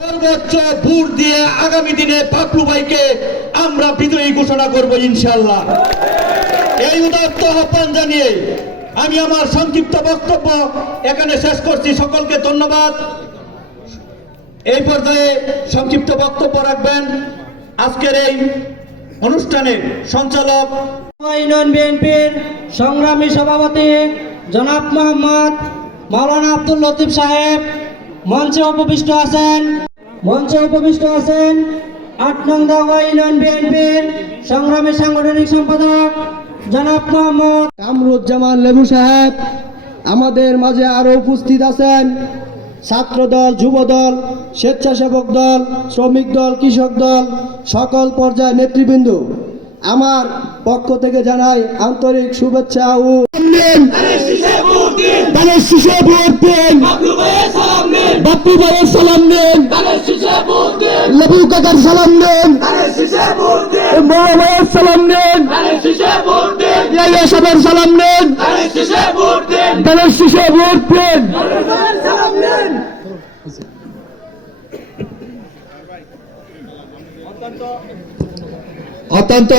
সর্বোচ্চ ভোট দিয়ে আগামী দিনে পাপলু ভাইকে আমরা বিজয়ী ঘোষণা করব ইনশাল্লাহ এই উদাত্ত আহ্বান জানিয়ে আমি আমার সংক্ষিপ্ত বক্তব্য এখানে শেষ করছি। সকলকে ধন্যবাদ। এই পর্যায়ে সংক্ষিপ্ত বক্তব্য রাখবেন আজকের এই অনুষ্ঠানের সঞ্চালক। বিএনপির সংগ্রামী সভাপতি জনাব মোহাম্মদ মাওলানা আব্দুল লতিফ সাহেব, মঞ্চে উপবিষ্ট আছেন। মঞ্চে উপবিষ্ট আছেন আট নং দাওয়া ইউনিয়ন বিএনপির সংগ্রামী সাংগঠনিক সম্পাদক জনাব মোহাম্মদ কামরুজ্জামান লেবু সাহেব। আমাদের মাঝে আরও উপস্থিত আছেন ছাত্র দল যুব দল স্বেচ্ছাসেবক দল, শ্রমিক দল, কৃষক দল, সকল পর্যায়ের নেতৃবৃন্দ। আমার পক্ষ থেকে জানাই আন্তরিক শুভেচ্ছা ও সালাম নেন। লেবু কাকার সালাম দেন। বড় সালাম দেন। ইয়াইয়া সাহেবের সালাম দেন। ধানের শিশে ভোট দেন। অত্যন্ত